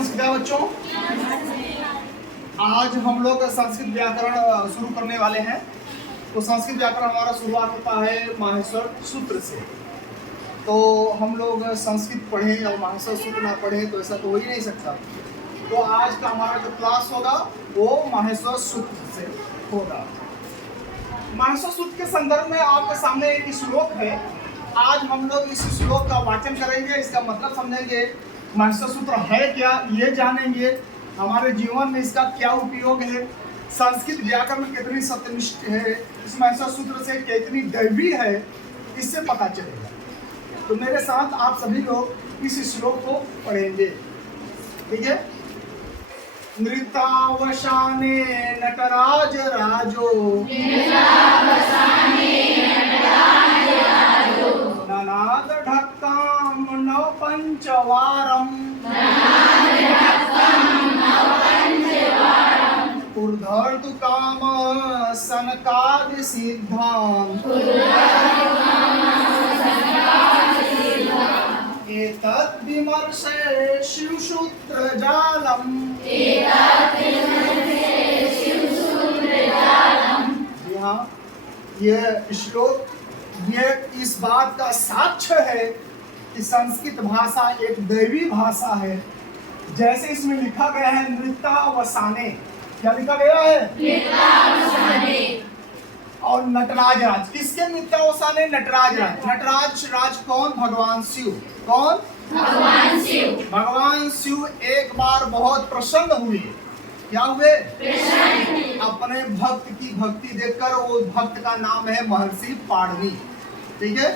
संस्कृत है बच्चों। आज हम लोग संस्कृत व्याकरण शुरू करने वाले हैं। तो संस्कृत व्याकरण हमारा शुरुआत होता है माहेश्वर सूत्र से। तो हम लोग संस्कृत पढ़ें और माहेश्वर सूत्र ना पढ़ें तो ऐसा तो हो ही नहीं सकता। तो आज का हमारा जो क्लास होगा वो माहेश्वर सूत्र से होगा। माहेश्वर सूत्र के संदर्भ में आपके सामने एक श्लोक है। आज हम लोग इस श्लोक का वाचन करेंगे, इसका मतलब समझेंगे, माहेश्वर सूत्र है क्या ये जानेंगे, हमारे जीवन में इसका क्या उपयोग है, संस्कृत व्याकरण कितनी सत्यनिष्ठ है, इस माहेश्वर सूत्र से कितनी दैवी है, इससे पता चलेगा। तो मेरे साथ आप सभी लोग इस श्लोक को पढ़ेंगे, ठीक है। नृतावसाने नटराज राजो ननाद ढक्काम नव पंचवारम ऊर्ध्वर्धु काम सनकादि सिद्धाम एतद् विमर्शे शिवसूत्र जालम। यहाँ ये श्लोक ये इस बात का साक्ष्य है कि संस्कृत भाषा एक दैवी भाषा है। जैसे इसमें लिखा गया है नृतावसाने, क्या लिखा गया है? नृतावसाने। और नटराज राज, किसके नृतावसाने? नटराज राज। नटराज राज कौन? भगवान शिव। कौन? भगवान शिव। भगवान शिव एक बार बहुत प्रसन्न हुए। क्या हुए? प्रसन्न। अपने भक्त की भक्ति देखकर। वो भक्त का नाम है महर्षि पाणिनि, ठीक है।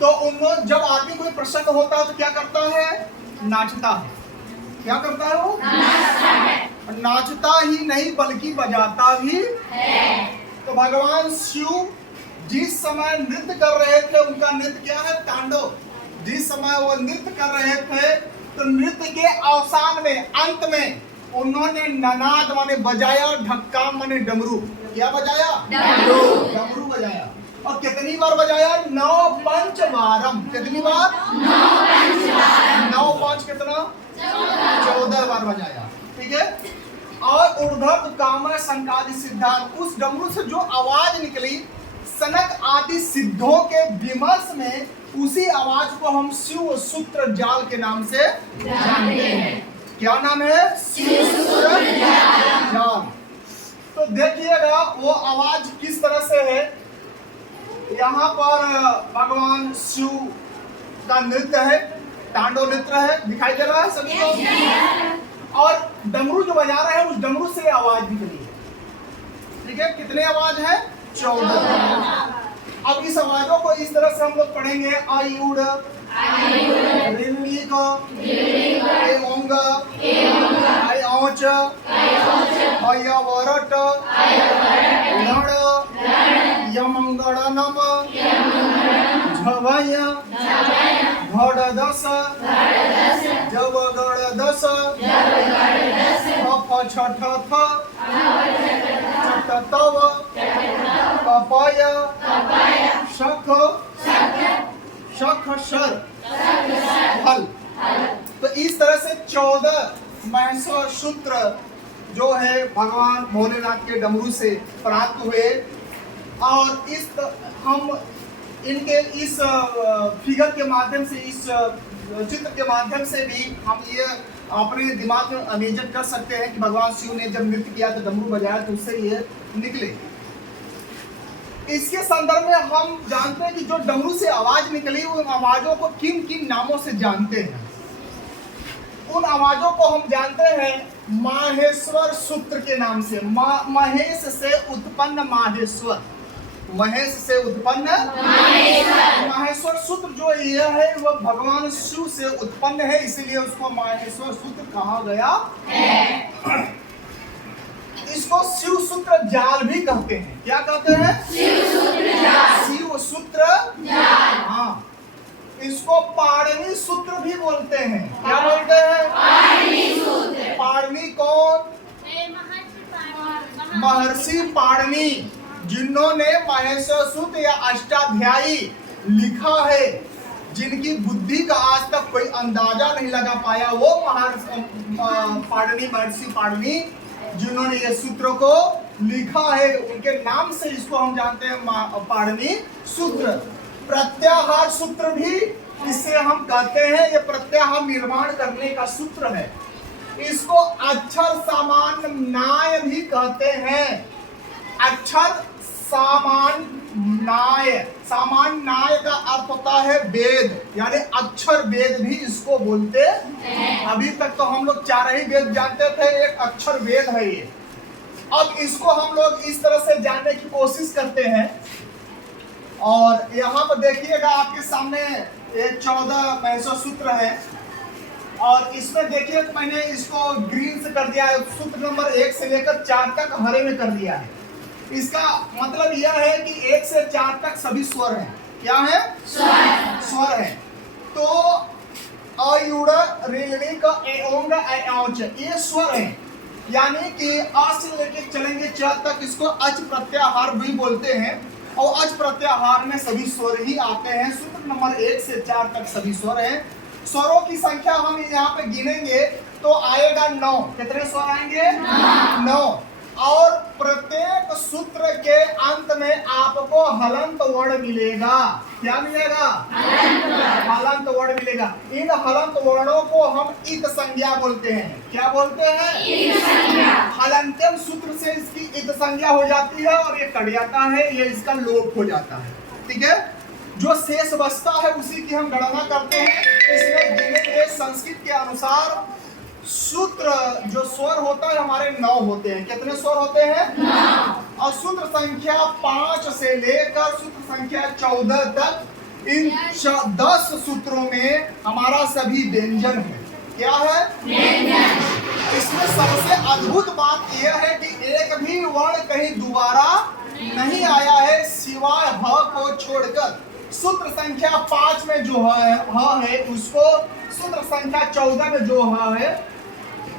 तो उन्होंने जब आदमी कोई प्रसन्न होता है तो क्या करता है? नाचता है। क्या करता है वो? नाचता है। नाचता ही नहीं बल्कि बजाता भी है। तो भगवान शिव जिस समय नृत्य कर रहे थे, उनका नृत्य क्या है? तांडव। जिस समय वो नृत्य कर रहे थे तो नृत्य के अवसान में, अंत में उन्होंने ननाद माने बजाया, ढक्का माने डमरू। क्या बजाया? डमरू। डमरू बजाया। और कितनी बार बजाया? 9 पंचवारम। कितनी बार? 9 पंचवारम। 9 5 कितना? 14 बार बजाया, ठीक है। और ऊर्ध्वर्धु काम सनकादि सिद्धांत, उस डमरू से जो आवाज निकली सनक आदि सिद्धों के विमर्श में, उसी आवाज को हम शिव सूत्र जाल के नाम से जानते हैं। क्या नाम है? शिव सूत्र जाल। तो देखिएगा वो आवाज किस तरह से है। यहाँ पर भगवान शिव का नृत्य है, तांडव नृत्य है, दिखाई दे रहा है सभी को। और डमरू जो बजा रहे हैं उस डमरू से आवाज निकली है, ठीक है। कितने आवाज है? 14। अब इस आवाजों को इस तरह से हम लोग पढ़ेंगे। आयुड़, रिंग, ओंग, औच, अयवरट, लड़, यमंगड़ नम, झवय, घड़दस, जवगड़दस, फ छठ थ, चटतव, कपय, शख, शख शर, हल। तो इस तरह से 14 माहेश्वर सूत्र जो है भगवान भोलेनाथ के डमरू से प्राप्त हुए। और हम इनके इस फिगर के माध्यम से, इस चित्र के माध्यम से भी हम ये अपने दिमाग में इमेजिन कर सकते हैं कि भगवान शिव ने जब नृत्य किया तो डमरू बजाया तो उससे ये निकले। इसके संदर्भ में हम जानते हैं कि जो डमरू से आवाज निकली उन आवाजों को किन किन नामों से जानते हैं। उन आवाजों को हम जानते हैं माहेश्वर सूत्र के नाम से। महेश से उत्पन्न माहेश्वर, महेश से उत्पन्न माहेश्वर सूत्र जो यह है वह भगवान शिव से उत्पन्न है, इसीलिए उसको माहेश्वर सूत्र कहा गया है। इसको शिव सूत्र जाल भी कहते हैं। क्या कहते हैं? शिव सूत्र जाल। शिव सूत्र जाल। हाँ, इसको पाणिनि सूत्र भी बोलते हैं। क्या बोलते हैं? पाणिनि सूत्र। पाणिनि कौन? महर्षि पाणिनि, जिन्होंने माहेश्वर सूत्र या अष्टाध्यायी लिखा है, जिनकी बुद्धि का आज तक कोई अंदाजा नहीं लगा पाया, वो महर्षि पाणिनि जिन्होंने ये सूत्र को लिखा है, उनके नाम से इसको हम जानते हैं पाणिनि सूत्र। प्रत्याहार सूत्र भी इसे हम कहते हैं, ये प्रत्याहार निर्माण करने का सूत्र है। इसको अक्षर सामान्य भी कहते हैं। अक्षर सामान्य का अर्थ होता है वेद, यानी अक्षर वेद भी इसको बोलते हैं। अभी तक तो हम लोग 4 ही वेद जानते थे, एक अक्षर वेद है ये। अब इसको हम लोग इस तरह से जानने की कोशिश करते हैं। और यहाँ पर देखिएगा आपके सामने एक 14 महर्षि सूत्र है, और इसमें देखिए मैंने इसको ग्रीन से कर दिया है, सूत्र नंबर 1 से लेकर 4 तक हरे में कर दिया है। इसका मतलब यह है कि 1 से 4 तक सभी स्वर हैं। क्या है? स्वर है। तो अयुड़ रेलवे का एओंग एऔच ये स्वर है, यानी कि अ से लेकर चलेंगे 4 तक इसको अच प्रत्याहार भी बोलते हैं। और अच प्रत्याहार में सभी स्वर ही आते हैं। सूत्र नंबर 1 से 4 तक सभी स्वर हैं। स्वरों की संख्या हम यहाँ पे गिनेंगे तो आएगा 9। कितने स्वर आएंगे? 9। और प्रत्येक सूत्र के अंत में आपको हलंत वर्ण मिलेगा। क्या मिलेगा? हलंत वर्ण मिलेगा। इन हलंत वर्णों को हम इत संज्ञा बोलते हैं। क्या बोलते हैं? इत संज्ञा। हलंत्यम सूत्र से इसकी इत संज्ञा हो जाती है और ये कट जाता है, ये इसका लोप हो जाता है। ठीक है, जो शेष बचता है उसी की हम गणना करते हैं। इसमें गिनेंगे संस्कृत के अनुसार सूत्र जो स्वर होता है हमारे 9 होते हैं। कितने स्वर होते हैं? 9। और सूत्र संख्या 5 से लेकर सूत्र संख्या 14 तक इन 10 सूत्रों में हमारा सभी व्यंजन है। क्या है? व्यंजन। इसमें सबसे अद्भुत बात यह है कि एक भी वर्ण कहीं दोबारा नहीं आया है सिवाय ह को छोड़कर। सूत्र संख्या 5 में जो है उसको, सूत्र संख्या 14 में जो है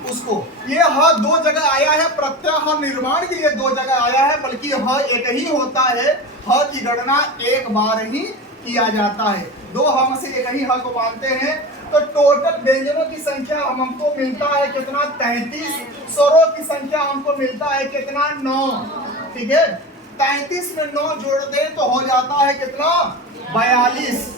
उसको, ये ह 2 जगह आया है। प्रत्याहार निर्माण के लिए 2 जगह आया है, बल्कि ह एक ही होता है। ह की गणना एक बार ही किया जाता है। 2 हम से एक ही ह को मानते हैं। तो टोटल व्यंजनों की संख्या हमको मिलता है कितना? 33। स्वरों की संख्या हमको मिलता है कितना? 9। ठीक है, 33 में 9 जोड़ दें तो हो जाता है कितना? 42।